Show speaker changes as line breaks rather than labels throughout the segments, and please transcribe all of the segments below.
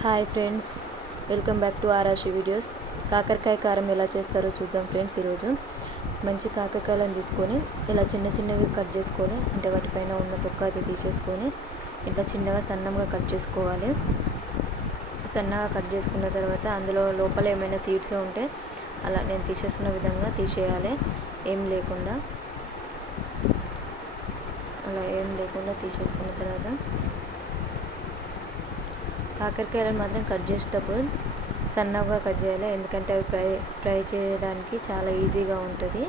Hi friends welcome back to Arashi videos. కాకరకాయ కారం ఎలా చేస్తారో చూద్దాం ఫ్రెండ్స్ ఈరోజు. మంచి కాకరకాయలను తీసుకొని ఇలా చిన్న చిన్నవి కట్ చేసుకొని అంటే వాటిపైన ఉన్న తొక్క అది తీసేసుకొని ఇట్లా చిన్నగా సన్నంగా కట్ చేసుకోవాలి. సన్నగా కట్ చేసుకున్న తర్వాత అందులో లోపల ఏమైనా సీడ్స్ ఉంటే అలా నేను తీసేసుకున్న విధంగా తీసేయాలి. ఏం లేకుండా. అలా ఏం లేకుండా తీసేసుకున్న తర్వాత కాకరకాయలను మాత్రం కట్ చేసేటప్పుడు సన్నగా కట్ చేయాలి. ఎందుకంటే అవి ఫ్రై ఫ్రై చేయడానికి చాలా ఈజీగా ఉంటుంది.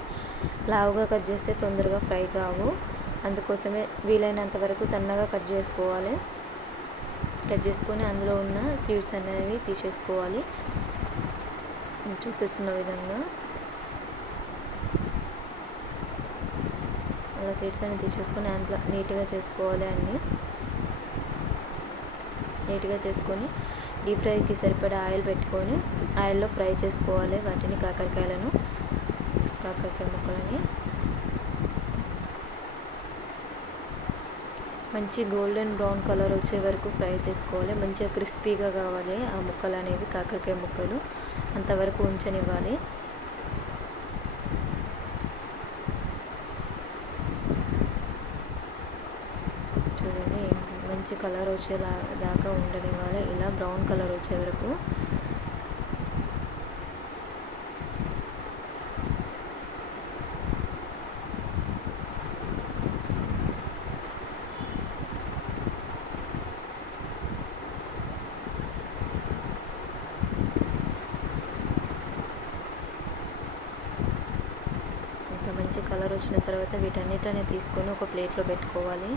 లావుగా కట్ చేస్తే తొందరగా ఫ్రై కావు. అందుకోసమే వీలైనంత వరకు సన్నగా కట్ చేసుకోవాలి. కట్ చేసుకొని అందులో ఉన్న సీడ్స్ అనేవి తీసేసుకోవాలి. చూపిస్తున్న విధంగా అలా సీడ్స్ అన్ని తీసేసుకొని అందులో నీట్గా చేసుకోవాలి అన్నీ. నీట్గా చేసుకొని డీప్ ఫ్రైకి సరిపడా ఆయిల్ పెట్టుకొని ఆయిల్లో ఫ్రై చేసుకోవాలి వాటిని కాకరకాయలను కాకరకాయ ముక్కలని. మంచి గోల్డెన్ బ్రౌన్ కలర్ వచ్చే వరకు ఫ్రై చేసుకోవాలి. మంచిగా క్రిస్పీగా కావాలి ఆ ముక్కలు అనేవి కాకరకాయ ముక్కలు. అంతవరకు ఉంచనివ్వాలి చూడండి మంచి కలర్ వచ్చేలా దాకా ఉండనివ్వాలి. ఇలా బ్రౌన్ కలర్ వచ్చే వరకు. ఇంకా మంచి కలర్ వచ్చిన తర్వాత వీటన్నిటిని తీసుకొని ఒక ప్లేట్లో పెట్టుకోవాలి.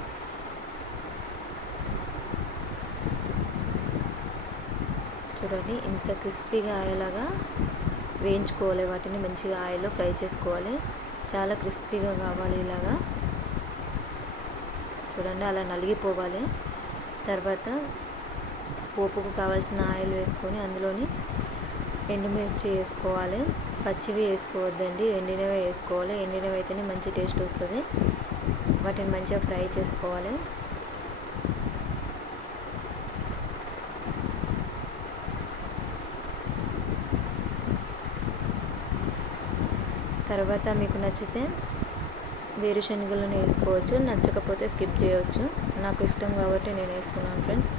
చూడండి. ఇంత క్రిస్పీగా అయ్యేలాగా వేయించుకోవాలి. వాటిని మంచిగా ఆయిల్లో ఫ్రై చేసుకోవాలి. చాలా క్రిస్పీగా కావాలి ఇలాగా. చూడండి అలా నలిగిపోవాలి. తర్వాత పోపుకు కావాల్సిన ఆయిల్ వేసుకొని అందులోని ఎండుమిర్చి వేసుకోవాలి. పచ్చివి వేసుకోవద్దండి. ఎండినవే వేసుకోవాలి. ఎండినవి అయితేనే మంచి టేస్ట్ వస్తుంది. వాటిని మంచిగా ఫ్రై చేసుకోవాలి. తర్వాత మీకు నచ్చితే వేరుశనగలను వేసుకోవచ్చు నచ్చకపోతే స్కిప్ చేయవచ్చు నాకు ఇష్టం కాబట్టి నేను వేసుకున్నాను ఫ్రెండ్స్.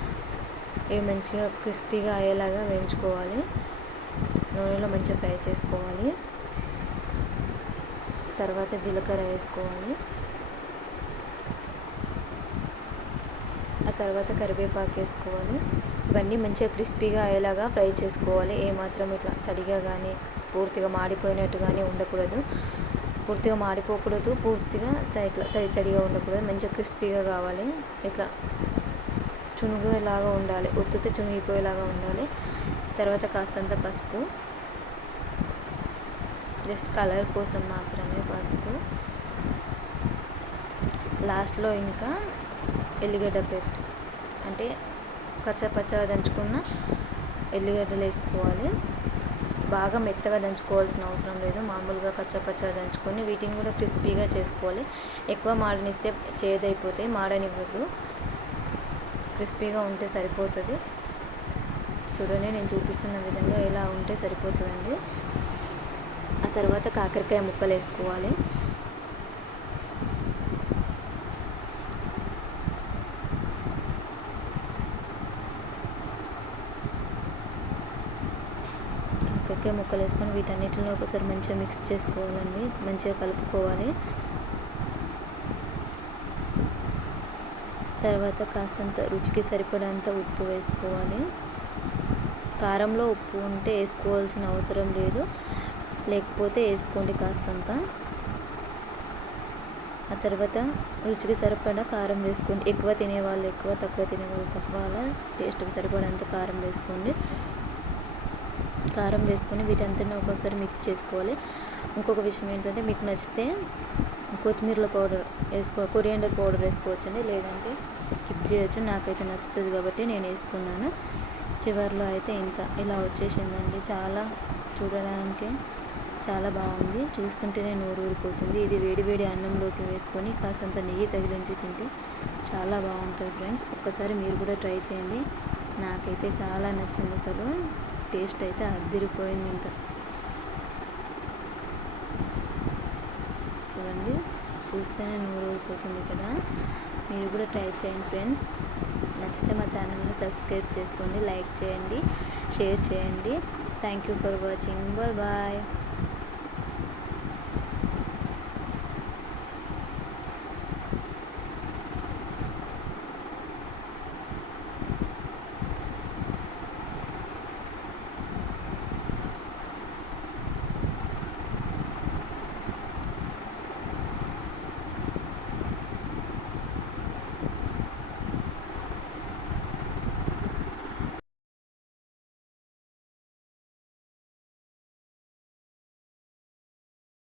ఇవి మంచిగా క్రిస్పీగా అయ్యేలాగా వేయించుకోవాలి. నూనెలో మంచిగా ఫ్రై చేసుకోవాలి. తర్వాత జీలకర్ర వేసుకోవాలి. ఆ తర్వాత కరివేపాకు వేసుకోవాలి. ఇవన్నీ మంచిగా క్రిస్పీగా అయ్యేలాగా ఫ్రై చేసుకోవాలి. ఏమాత్రం ఇట్లా తడిగా కానీ పూర్తిగా మాడిపోయినట్టు కానీ ఉండకూడదు. పూర్తిగా మాడిపోకూడదు పూర్తిగా ఇట్లా తడి తడిగా ఉండకూడదు. మంచిగా క్రిస్పీగా కావాలి. ఇట్లా చునుగులాగా ఉండాలి. ఉత్తితే చునిగిపోయేలాగా ఉండాలి. తర్వాత కాస్తంత పసుపు. జస్ట్ కలర్ కోసం మాత్రమే పసుపు. లాస్ట్లో ఇంకా ఎల్లిగడ్డ పేస్ట్. అంటే కచ్చా పచ్చగా దంచుకున్న ఎల్లిగడ్డలు వేసుకోవాలి. బాగా మెత్తగా దంచుకోవాల్సిన అవసరం లేదు. మామూలుగా కచ్చా పచ్చగా దంచుకొని వీటిని కూడా క్రిస్పీగా చేసుకోవాలి. ఎక్కువ మాడనిస్తే చేదైపోతాయి. మాడనివ్వద్దు. క్రిస్పీగా ఉంటే సరిపోతుంది. చూడండి నేను చూపిస్తున్న విధంగా ఇలా ఉంటే సరిపోతుందండి. ఆ తర్వాత కాకరకాయ ముక్కలు వేసుకోవాలి. కాకరకాయ ముక్కలు వేసుకొని వీటన్నిటిని ఒకసారి మంచిగా మిక్స్ చేసుకోవాలండి. మంచిగా కలుపుకోవాలి. తర్వాత కాసంత రుచికి సరిపడంత ఉప్పు వేసుకోవాలి. కారంలో ఉప్పు ఉంటే వేసుకోవాల్సిన అవసరం లేదు. లేకపోతే వేసుకోండి కాస్తంత. ఆ తర్వాత రుచికి సరిపడా కారం వేసుకోండి. ఎక్కువ తినేవాళ్ళు ఎక్కువ తక్కువ తినేవాళ్ళు తక్కువ అలా టేస్ట్కి సరిపడంత కారం వేసుకోండి. కారం వేసుకొని వీటంతా ఒకసారి మిక్స్ చేసుకోవాలి. ఇంకొక విషయం ఏంటంటే మీకు నచ్చితే కొత్తిమీరల పౌడర్ వేసుకో కొరియాండర్ పౌడర్ వేసుకోవచ్చండి. లేదంటే స్కిప్ చేయొచ్చు. నాకైతే నచ్చుతుంది కాబట్టి నేను వేసుకున్నాను. చివరిలో అయితే ఇంత. ఇలా వచ్చేసిందండి. చాలా చూడడానికి చాలా బాగుంది. చూస్తుంటేనే నోరు ఊరిపోతుంది. ఇది వేడి వేడి అన్నంలోకి వేసుకొని కాసంత నెయ్యి తగిలించి తింటే చాలా బాగుంటుంది ఫ్రెండ్స్. ఒక్కసారి మీరు కూడా ట్రై చేయండి. నాకైతే చాలా నచ్చింది అసలు. టేస్ట్ అయితే అద్దిరిపోయింది ఇంకా. చూడండి చూస్తేనే నూరు ఊరిపోతుంది కదా. మీరు కూడా ట్రై చేయండి ఫ్రెండ్స్. నచ్చితే మా ఛానల్ని సబ్స్క్రైబ్ చేసుకోండి లైక్ చేయండి షేర్ చేయండి. Thank you for watching. Bye bye.